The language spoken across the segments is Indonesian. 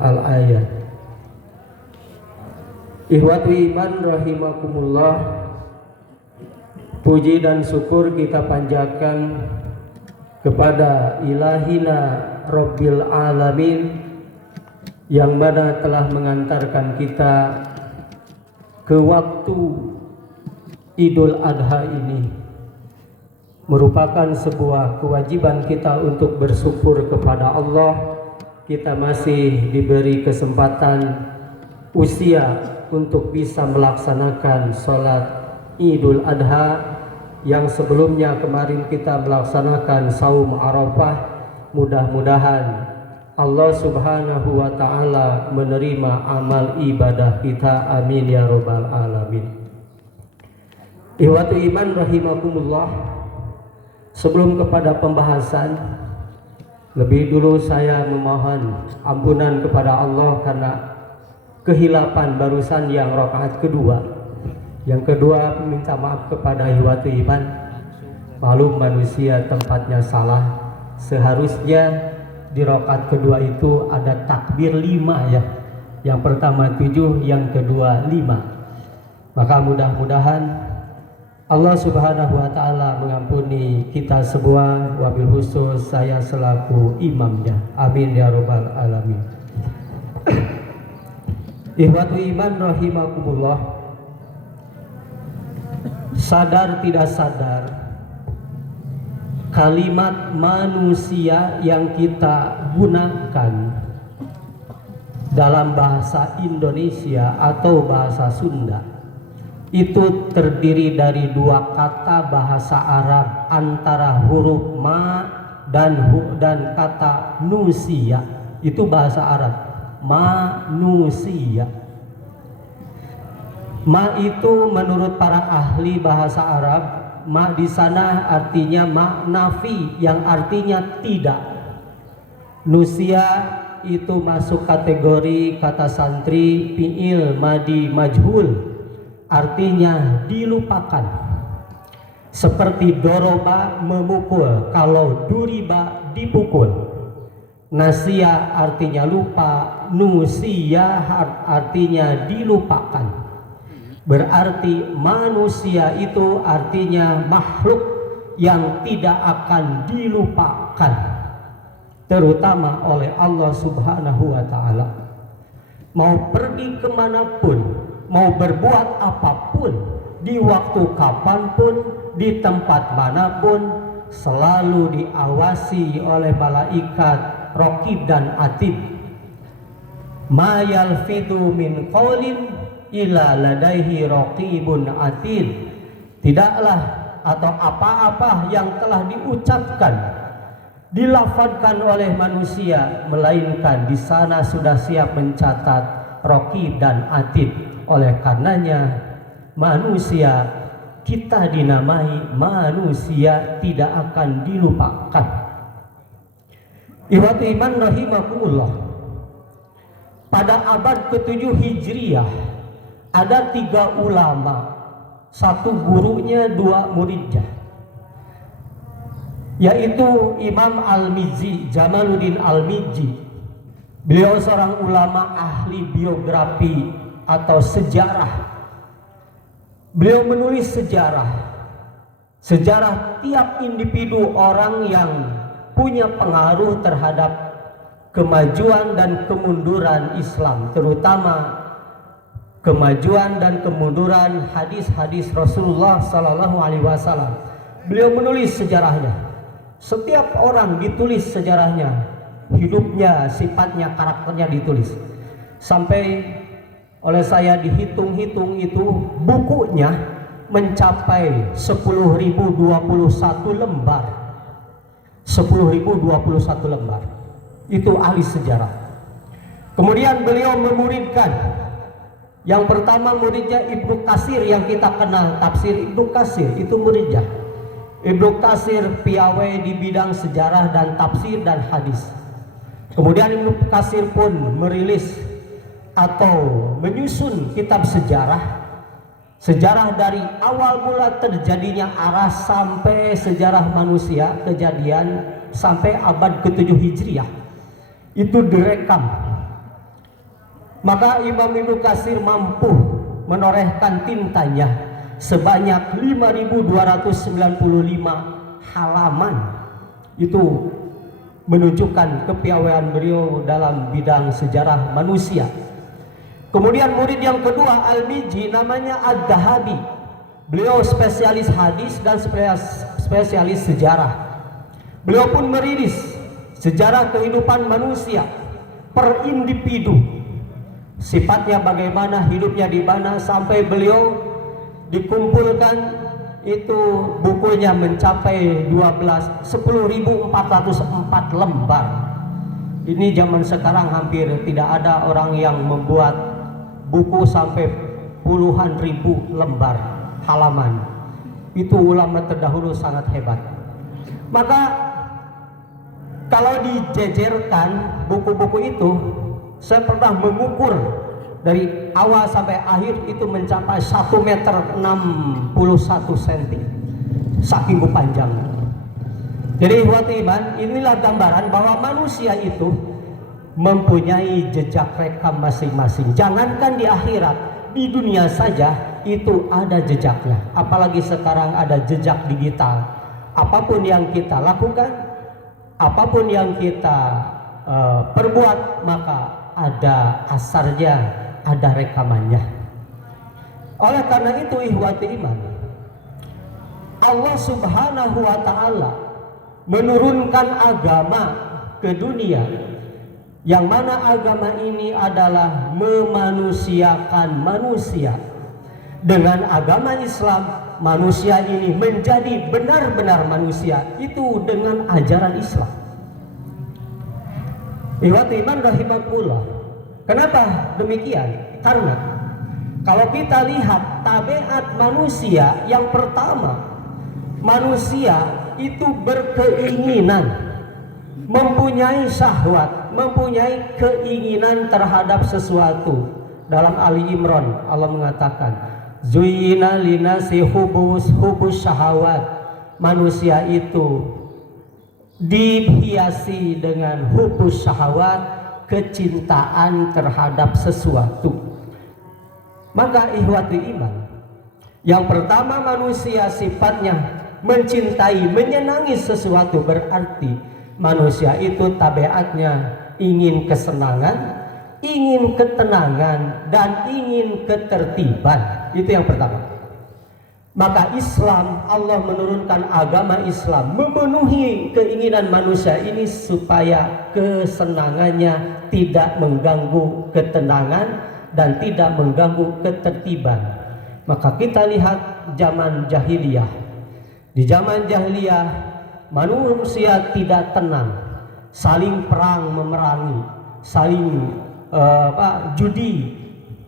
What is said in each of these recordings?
Al-ayat. Ikhwatu iman rahimakumullah, puji dan syukur kita panjatkan kepada ilahina Rabbil Alamin yang mana telah mengantarkan kita ke waktu Idul Adha ini. Merupakan sebuah kewajiban kita untuk bersyukur kepada Allah. Kita masih diberi kesempatan usia untuk bisa melaksanakan sholat Idul Adha yang sebelumnya kemarin kita melaksanakan saum Arafah. Mudah-mudahan Allah Subhanahu wa Ta'ala menerima amal ibadah kita, amin ya Rabbal Alamin. Ikhwatu iman rahimakumullah, sebelum kepada pembahasan, lebih dulu saya memohon ampunan kepada Allah karena kehilapan barusan yang rakaat kedua. Yang kedua, minta maaf kepada ikhwatu iman, maklum manusia tempatnya salah. Seharusnya di rakaat kedua itu ada takbir 5 ya. Yang pertama 7, yang kedua 5. Maka mudah-mudahan Allah Subhanahu wa Ta'ala mengampuni kita semua, wabil khusus saya selaku imamnya, amin ya Rabbal Alamin. Ikhwatu iman rahimakumullah, sadar tidak sadar, kalimat manusia yang kita gunakan dalam bahasa Indonesia atau bahasa Sunda itu terdiri dari 2 kata bahasa Arab antara huruf ma dan kata nusia. Itu bahasa Arab, manusia. Ma itu menurut para ahli bahasa Arab, ma di sana artinya ma nafi yang artinya tidak. Nusia itu masuk kategori kata santri fi'il madi majhul, artinya dilupakan. Seperti doroba memukul, kalau duriba dipukul. Nasia artinya lupa, nusia artinya dilupakan. Berarti manusia itu artinya makhluk yang tidak akan dilupakan, terutama oleh Allah Subhanahu wa Ta'ala. Mau pergi kemanapun, mau berbuat apapun, di waktu kapanpun, di tempat manapun, selalu diawasi oleh malaikat Raqib dan Atid. Ma yalfidu min qaulin illa ladaihi raqibun atid. Tidaklah atau apa-apa yang telah diucapkan, dilafadzkan oleh manusia, melainkan di sana sudah siap mencatat Raqib dan Atid. Oleh karenanya manusia, kita dinamai manusia tidak akan dilupakan. Ikhwatu iman rahimakumullah, pada abad ke-7 Hijriah ada 3 ulama, 1 gurunya, 2 muridnya, yaitu Imam Al-Mizzi, Jamaluddin Al-Mizzi. Beliau seorang ulama ahli biografi atau sejarah. Beliau menulis sejarah tiap individu orang yang punya pengaruh terhadap kemajuan dan kemunduran Islam, terutama kemajuan dan kemunduran hadis-hadis Rasulullah Sallallahu Alaihi Wasallam. Beliau menulis sejarahnya. Setiap orang ditulis sejarahnya, hidupnya, sifatnya, karakternya ditulis. Sampai oleh saya dihitung-hitung itu bukunya mencapai 10.021 lembar. 10.021 lembar. Itu ahli sejarah. Kemudian beliau memuridkan, yang pertama muridnya Ibnu Katsir, yang kita kenal tafsir Ibnu Katsir, itu muridnya. Ibnu Katsir piawai di bidang sejarah dan tafsir dan hadis. Kemudian Ibnu Katsir pun merilis atau menyusun kitab sejarah dari awal mula terjadinya aras sampai sejarah manusia, kejadian sampai abad ke-7 Hijriah. Itu direkam Maka Imam Ibnu Katsir mampu menorehkan tintanya sebanyak 5.295 halaman. Itu menunjukkan kepiawaian beliau dalam bidang sejarah manusia. Kemudian murid yang kedua Al-Mizzi namanya Ad-Dahabi. Beliau spesialis hadis dan spesialis sejarah. Beliau pun merilis sejarah kehidupan manusia per individu. Sifatnya bagaimana, hidupnya di mana, sampai beliau dikumpulkan itu bukunya mencapai 10.404 lembar. Ini zaman sekarang hampir tidak ada orang yang membuat buku sampai puluhan ribu lembar halaman. Itu ulama terdahulu sangat hebat. Maka kalau dijejerkan buku-buku itu, saya pernah mengukur dari awal sampai akhir itu mencapai 1 meter 61 cm, saking panjangnya. Jadi ikhwati iman, inilah gambaran bahwa manusia itu mempunyai jejak rekam masing-masing. Jangankan di akhirat, di dunia saja itu ada jejaknya. Apalagi sekarang ada jejak digital. Apapun yang kita lakukan, apapun yang kita perbuat, maka ada asarnya, ada rekamannya. Oleh karena itu ikhwati iman, Allah Subhanahu wa ta'ala menurunkan agama ke dunia, yang mana agama ini adalah memanusiakan manusia. Dengan agama Islam, manusia ini menjadi benar-benar manusia, itu dengan ajaran Islam. Ikhwati iman rahimakumullah. Kenapa demikian? Karena kalau kita lihat tabiat manusia, yang pertama, manusia itu berkeinginan, mempunyai syahwat, mempunyai keinginan terhadap sesuatu. Dalam Ali Imran Allah mengatakan, Zuyyina linasi hubus syahawat. Manusia itu dihiasi dengan hubus syahawat, kecintaan terhadap sesuatu. Maka ikhwati iman, yang pertama manusia sifatnya mencintai, menyenangi sesuatu, berarti manusia itu tabiatnya ingin kesenangan, ingin ketenangan, dan ingin ketertiban. Itu yang pertama. Maka Islam, Allah menurunkan agama Islam memenuhi keinginan manusia ini supaya kesenangannya tidak mengganggu ketenangan dan tidak mengganggu ketertiban. Maka kita lihat zaman jahiliyah. Di zaman jahiliyah manusia tidak tenang, saling perang memerangi, saling judi,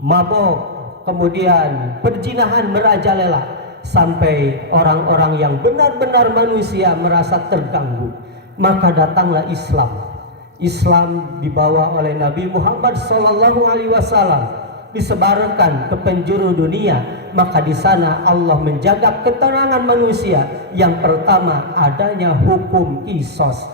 mabok, kemudian perzinahan merajalela, sampai orang-orang yang benar-benar manusia merasa terganggu. Maka datanglah Islam. Islam dibawa oleh Nabi Muhammad SAW, disebarkan ke penjuru dunia. Maka di sana Allah menjaga ketenangan manusia. Yang pertama adanya hukum qisas.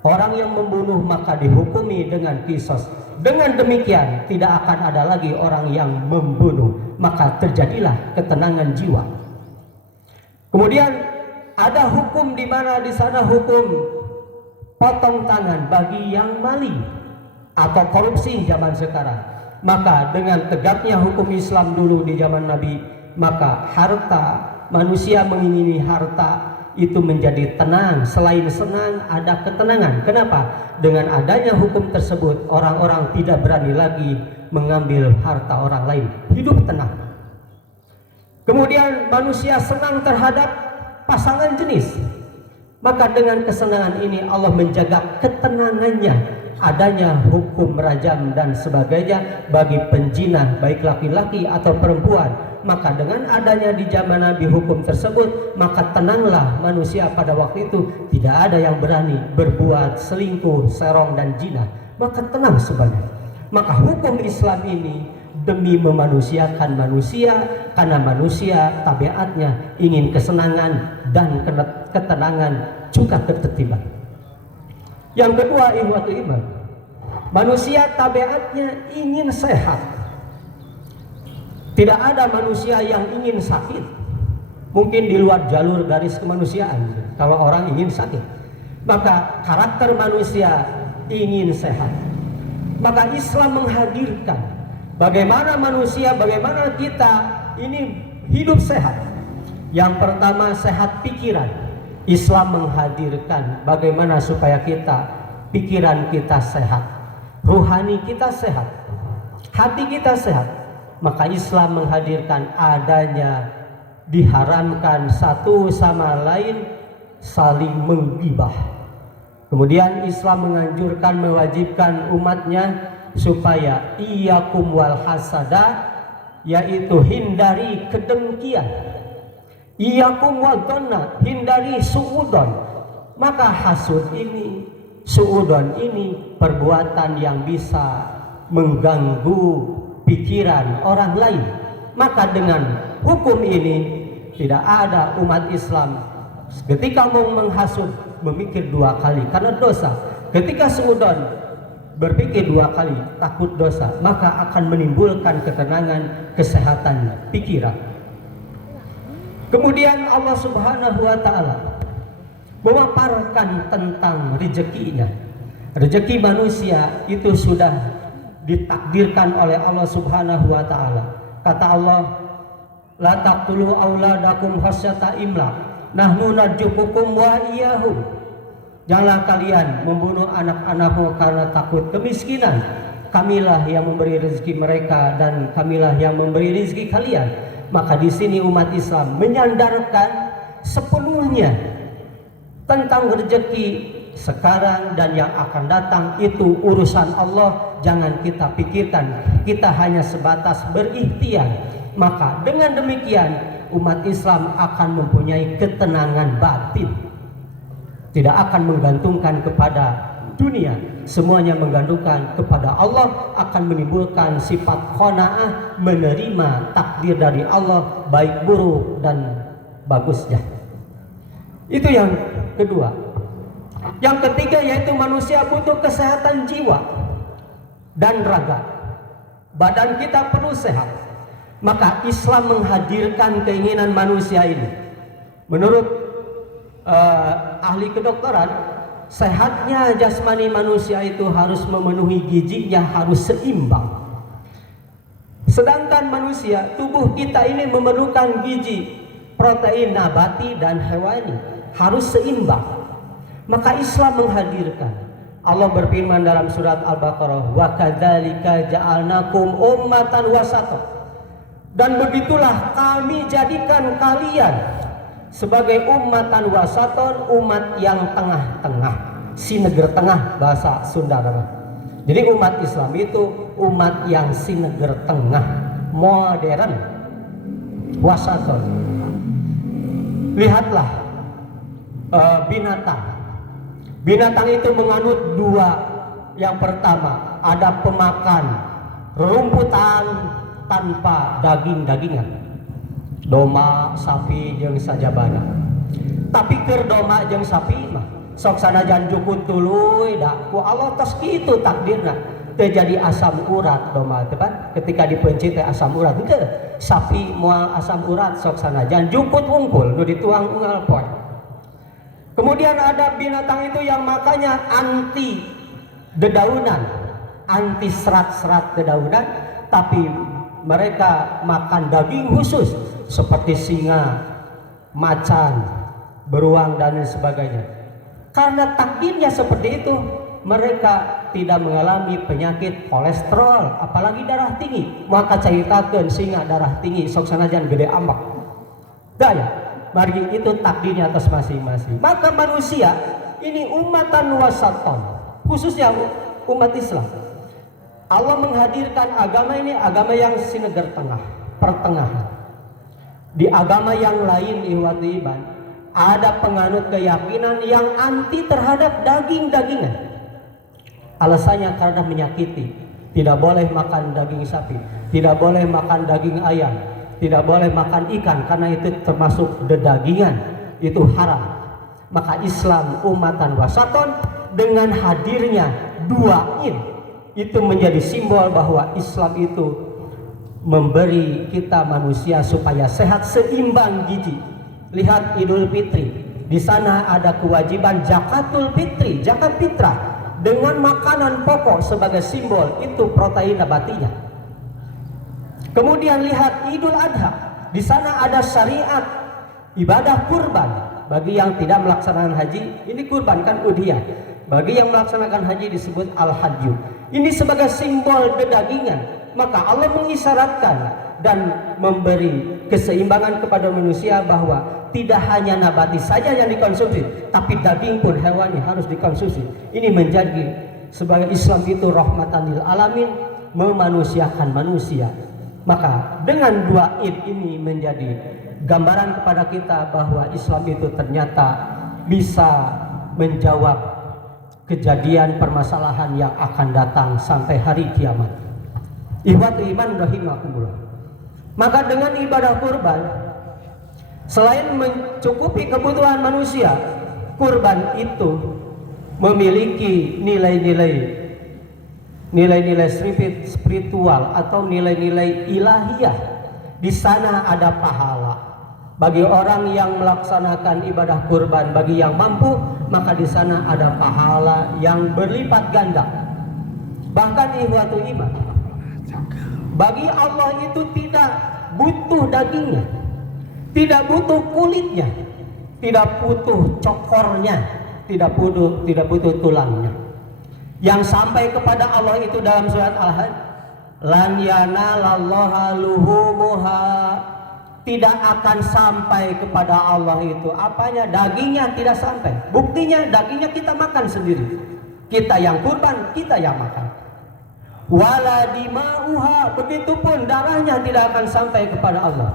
Orang yang membunuh maka dihukumi dengan qisas. Dengan demikian tidak akan ada lagi orang yang membunuh, maka terjadilah ketenangan jiwa. Kemudian ada hukum di mana di sana hukum potong tangan bagi yang maling atau korupsi zaman sekarang. Maka dengan tegaknya hukum Islam dulu di zaman Nabi, maka harta, manusia mengingini harta itu menjadi tenang. Selain senang ada ketenangan. Kenapa? Dengan adanya hukum tersebut, orang-orang tidak berani lagi mengambil harta orang lain, hidup tenang. Kemudian manusia senang terhadap pasangan jenis. Maka dengan kesenangan ini Allah menjaga ketenangannya. Adanya hukum rajam dan sebagainya bagi penjinah, baik laki-laki atau perempuan. Maka dengan adanya di zaman Nabi hukum tersebut, maka tenanglah manusia pada waktu itu. Tidak ada yang berani berbuat selingkuh, serong dan zina. Maka tenang sebenarnya. Maka hukum Islam ini demi memanusiakan manusia, karena manusia tabiatnya ingin kesenangan dan ketenangan juga ketertiban. Yang kedua, ikhwatul iman, Manusia tabiatnya ingin sehat. Tidak ada manusia yang ingin sakit. Mungkin di luar jalur garis kemanusiaan kalau orang ingin sakit. Maka karakter manusia ingin sehat. Maka Islam menghadirkan bagaimana manusia, bagaimana kita ini hidup sehat. Yang pertama, sehat pikiran. Islam menghadirkan bagaimana supaya pikiran kita sehat, rohani kita sehat, hati kita sehat. Maka Islam menghadirkan adanya diharamkan satu sama lain saling menggibah. Kemudian Islam menganjurkan, mewajibkan umatnya supaya iyyakum wal hasada, yaitu hindari kedengkian. Iyyakum wadhanna, hindari suudon. Maka hasud ini, suudon ini perbuatan yang bisa mengganggu pikiran orang lain. Maka dengan hukum ini tidak ada umat Islam ketika mau menghasut memikir dua kali karena dosa. Ketika suudon berpikir dua kali takut dosa, maka akan menimbulkan ketenangan, kesehatan pikiran. Kemudian Allah Subhanahu wa ta'ala memaparkan tentang rezekinya. Rezeki manusia itu sudah ditakdirkan oleh Allah Subhanahu wa ta'ala. Kata Allah, la taqtulu auladakum khasyata imlaq, nahnu narzuqukum wa iyyahum. Janganlah kalian membunuh anak-anakmu karena takut kemiskinan. Kamilah yang memberi rezeki mereka dan kamilah yang memberi rezeki kalian. Maka di sini umat Islam menyandarkan sepenuhnya tentang rezeki sekarang dan yang akan datang itu urusan Allah, jangan kita pikirkan. Kita hanya sebatas berikhtiar. Maka dengan demikian umat Islam akan mempunyai ketenangan batin, tidak akan menggantungkan kepada dunia, semuanya menggantungkan kepada Allah, akan menimbulkan sifat qanaah, menerima takdir dari Allah baik buruk dan bagusnya. Itu yang kedua. Yang ketiga yaitu manusia butuh kesehatan jiwa dan raga. Badan kita perlu sehat. Maka Islam menghadirkan keinginan manusia ini. Menurut ahli kedokteran, sehatnya jasmani manusia itu harus memenuhi gizinya, harus seimbang. Sedangkan manusia, tubuh kita ini memerlukan gizi, protein nabati dan hewani, harus seimbang. Maka Islam menghadirkan. Allah berfirman dalam surat Al-Baqarah, wa kadzalika ja'alnakum ummatan wasata. Dan begitulah kami jadikan kalian sebagai ummatan wasaton, umat yang tengah-tengah, sineger tengah bahasa Sunda. Jadi umat Islam itu umat yang sineger tengah, modern, wasaton. Lihatlah binatang. Binatang itu menganut dua. Yang pertama, ada pemakan rumputan tanpa daging-dagingan. Doma, sapi, jeung sajabana. Tapi keur doma jeung sapi mah sok sanajan jukun tuluy da ku Allah tos kitu takdirna. Teu jadi asam urat doma teh kan ketika dipeunci teh asam urat. Henteu, sapi moal asam urat sok sanajan jukut wungkul nu dituang unggal poe. Kemudian ada binatang itu yang makanya anti dedaunan, anti serat-serat dedaunan, tapi mereka makan daging khusus seperti singa, macan, beruang dan lain sebagainya. Karena takdirnya seperti itu, mereka tidak mengalami penyakit kolesterol, apalagi darah tinggi. Maka cairitakeun singa darah tinggi sok sanajan gede ambak. Daya, mari itu takdirnya atas masing-masing. Maka manusia ini umatan wasaton, khususnya umat Islam. Allah menghadirkan agama ini agama yang sineger tengah, pertengahan. Di agama yang lain ihwati iman, ada penganut keyakinan yang anti terhadap daging-dagingan. Alasannya karena menyakiti. Tidak boleh makan daging sapi, tidak boleh makan daging ayam, tidak boleh makan ikan karena itu termasuk dedagingan, itu haram. Maka Islam umatan wasaton dengan hadirnya dua in, itu menjadi simbol bahwa Islam itu memberi kita manusia supaya sehat, seimbang gizi. Lihat Idul Fitri, di sana ada kewajiban zakatul fitri, zakat fitrah dengan makanan pokok sebagai simbol itu protein nabatinya. Kemudian lihat Idul Adha, di sana ada syariat ibadah kurban. Bagi yang tidak melaksanakan haji, ini kurban kan udhiyah. Bagi yang melaksanakan haji disebut al-hajju. Ini sebagai simbol kedagingan. Maka Allah mengisyaratkan dan memberi keseimbangan kepada manusia bahwa tidak hanya nabati saja yang dikonsumsi, tapi daging pun hewani harus dikonsumsi. Ini menjadi sebagai Islam itu rahmatan lil alamin, memanusiakan manusia. Maka dengan dua Id ini menjadi gambaran kepada kita bahwa Islam itu ternyata bisa menjawab kejadian permasalahan yang akan datang sampai hari kiamat. Ikhwatu iman rahimakumullah. Maka dengan ibadah kurban, selain mencukupi kebutuhan manusia, kurban itu memiliki nilai-nilai spiritual atau nilai-nilai ilahiyah. Di sana ada pahala bagi orang yang melaksanakan ibadah kurban. Bagi yang mampu, maka di sana ada pahala yang berlipat ganda. Bahkan ikhwatu iman, bagi Allah itu tidak butuh dagingnya, tidak butuh kulitnya, tidak butuh cokornya, tidak butuh tulangnya. Yang sampai kepada Allah itu dalam surat Al-Hajj, lan yanalallaha luhumuha, tidak akan sampai kepada Allah itu apanya, dagingnya tidak sampai. Buktinya dagingnya kita makan sendiri, kita yang kurban, kita yang makan. Wala dima'uha, begitupun darahnya tidak akan sampai kepada Allah.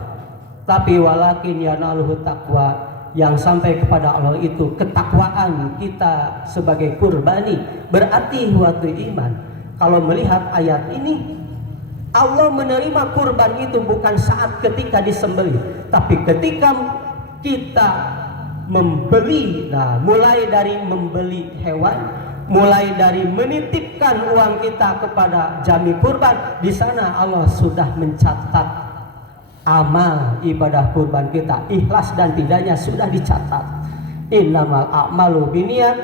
Tapi walakin yanaluhu taqwa, yang sampai kepada Allah itu ketakwaan kita sebagai kurbani. Berarti waktu iman, kalau melihat ayat ini, Allah menerima kurban itu bukan saat ketika disembelih, tapi ketika kita membeli. Nah, mulai dari membeli hewan, mulai dari menitipkan uang kita kepada jami kurban, di sana Allah sudah mencatat amal ibadah kurban kita, ikhlas dan tidaknya sudah dicatat. Innamal a'malu binniyat,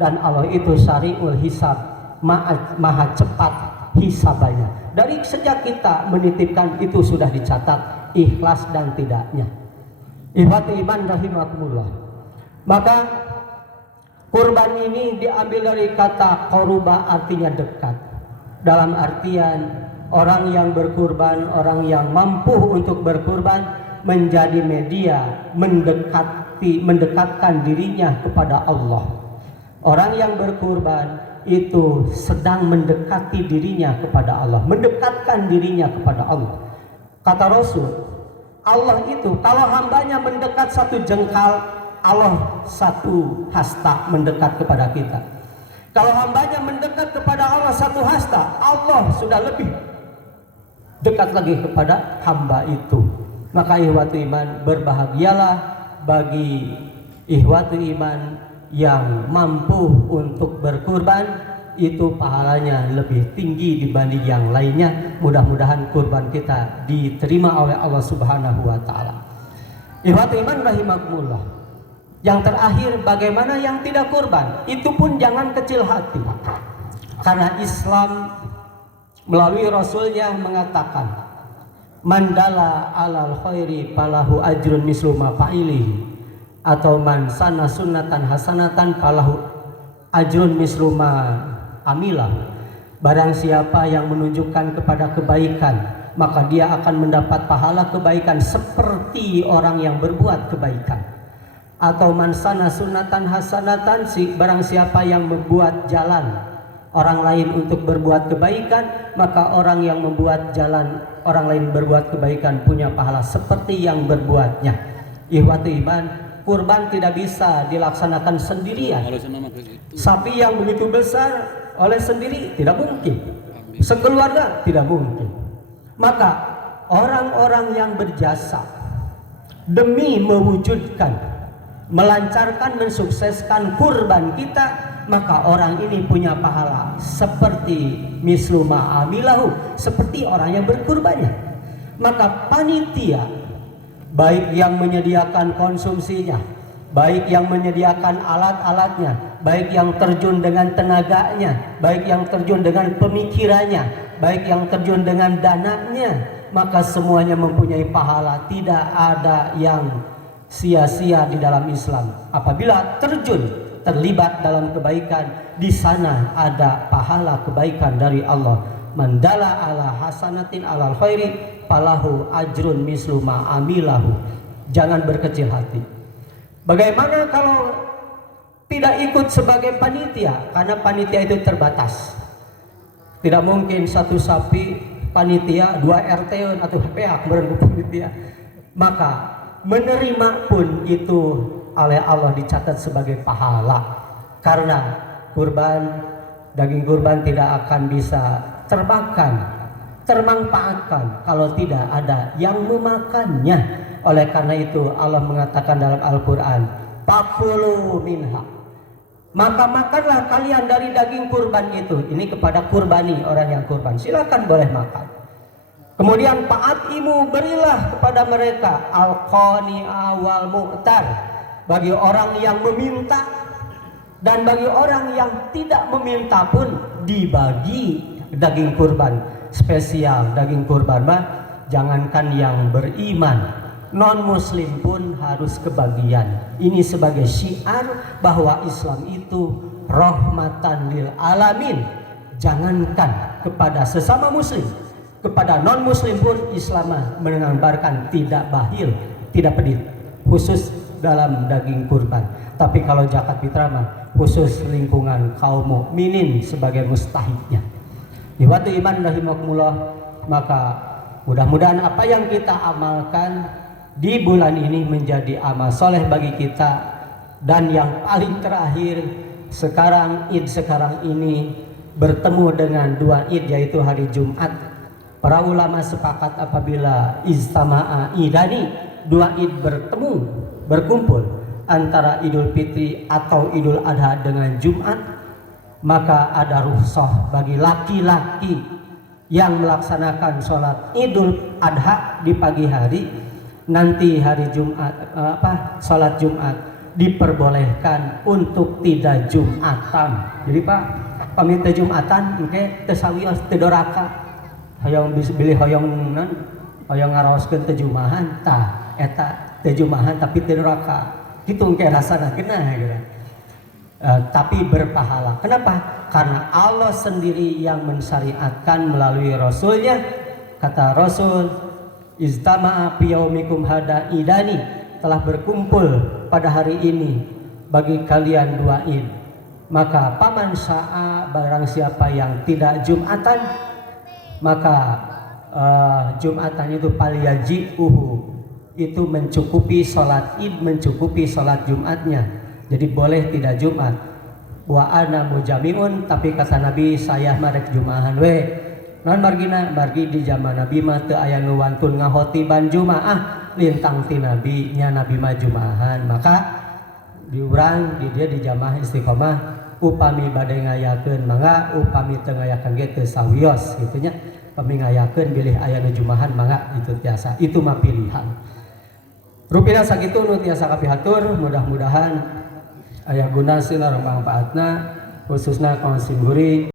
dan Allah itu syari'ul hisab, maha cepat hisabannya. Dari sejak kita menitipkan itu sudah dicatat ikhlas dan tidaknya. Ikhwati iman rahimakumullah. Maka kurban ini diambil dari kata qoruba, artinya dekat. Dalam artian orang yang berkurban, orang yang mampu untuk berkurban menjadi media mendekatkan dirinya kepada Allah. Orang yang berkurban itu sedang mendekati dirinya kepada Allah, mendekatkan dirinya kepada Allah. Kata Rasul, Allah itu kalau hambanya mendekat satu jengkal, Allah satu hasta mendekat kepada kita. Kalau hambanya mendekat kepada Allah satu hasta, Allah sudah lebih dekat lagi kepada hamba itu. Maka ihwatu iman, berbahagialah bagi ihwatu iman yang mampu untuk berkurban, itu pahalanya lebih tinggi dibanding yang lainnya. Mudah-mudahan kurban kita diterima oleh Allah Subhanahu wa taala. Ihwatu iman rahimakumullah. Yang terakhir, bagaimana yang tidak kurban? Itu pun jangan kecil hati. Karena Islam melalui Rasulnya mengatakan, mandala alal khairi falahu ajrun mislu ma fa'ilihi, atau man sana sunnatan hasanatan falahu ajrun mislu ma amilah. Barang siapa yang menunjukkan kepada kebaikan, maka dia akan mendapat pahala kebaikan seperti orang yang berbuat kebaikan. Atau man sana sunnatan hasanatan, barang siapa yang membuat jalan orang lain untuk berbuat kebaikan, maka orang yang membuat jalan orang lain berbuat kebaikan punya pahala seperti yang berbuatnya. Ihwatu iman, kurban tidak bisa dilaksanakan sendirian. Sapi yang begitu besar oleh sendiri tidak mungkin, sekeluarga tidak mungkin. Maka orang-orang yang berjasa demi mewujudkan, melancarkan, mensukseskan kurban kita, maka orang ini punya pahala seperti misluma amilahu, seperti orang yang berkurbannya. Maka panitia, baik yang menyediakan konsumsinya, baik yang menyediakan alat-alatnya, baik yang terjun dengan tenaganya, baik yang terjun dengan pemikirannya, baik yang terjun dengan dananya, maka semuanya mempunyai pahala. Tidak ada yang sia-sia di dalam Islam. Apabila terlibat dalam kebaikan, di sana ada pahala kebaikan dari Allah. Mandala ala hasanatin alal khairi falahu ajrun mislu ma amilahu. Jangan berkecil hati. Bagaimana kalau tidak ikut sebagai panitia? Karena panitia itu terbatas. Tidak mungkin satu sapi panitia, 2 RT atau HPA kemudian panitia. Maka menerima pun itu oleh Allah dicatat sebagai pahala. Karena daging kurban tidak akan bisa termanfaatkan kalau tidak ada yang memakannya. Oleh karena itu Allah mengatakan dalam Al-Quran, fakulu minha, maka makanlah kalian dari daging kurban itu. Ini kepada kurbani, orang yang kurban, silakan boleh makan. Kemudian fa'atimu, berilah kepada mereka al-qani'a wal mu'tar, bagi orang yang meminta dan bagi orang yang tidak meminta pun dibagi daging kurban spesial. Daging kurban mah jangankan yang beriman, non muslim pun harus kebagian. Ini sebagai syiar bahwa Islam itu rahmatan lil alamin. Jangankan kepada sesama muslim, kepada non muslim pun Islam mengabarkan tidak bahil, tidak pedit, khusus dalam daging kurban. Tapi kalau zakat fitrah mah khusus lingkungan kaum mukminin sebagai mustahiknya. Ikhwatu iman rahimakumullah, maka mudah-mudahan apa yang kita amalkan di bulan ini menjadi amal soleh bagi kita. Dan yang paling terakhir, Id sekarang ini bertemu dengan 2 Id, yaitu hari Jumat. Para ulama sepakat apabila istama'a idani, 2 Id berkumpul antara Idul Fitri atau Idul Adha dengan Jumat, maka ada rukhsah bagi laki-laki yang melaksanakan sholat Idul Adha di pagi hari. Nanti hari Jumat, sholat Jumat diperbolehkan untuk tidak Jumatan. Jadi Pak, pamit Jumatan, oke, tesawios tedoraka, hoyong bilih hoyong ngaraoskeun tejumahan, tah eta tejumahan tapi tedoraka. Gitu kayak rasanya genah gitu. Tapi berpahala. Kenapa? Karena Allah sendiri yang mensyariatkan melalui Rasulnya. Kata Rasul, istama'a fi yaumikum hada idani, telah berkumpul pada hari ini bagi kalian 2 Id. Maka paman sya'a, barang siapa yang tidak Jumatan, maka Jumatan itu palyaji'uhu, itu mencukupi sholat Id, mencukupi sholat Jumatnya. Jadi boleh tidak Jumat. Wa ana mujamiun, tapi kata Nabi, saya marek Jumahan we. Non margi di zaman Nabi mah teu aya nu wantun ngahotiban Jumaah, lintang ti Nabi nya Nabi mah Jumahan. Maka diurang di dia di jamaah istiqomah, upami bade ngayakeun mangga, upami teu ngayakeun ge teu sawios kitu nya. Upami ngayakeun bilih aya nu Jumahan mangga, itu tiasa. Itu mah pilihan. Rupina sakitu nu tiasa kapihatur, mudah-mudahan aya guna sila manfaatna khususna kaum simhuri.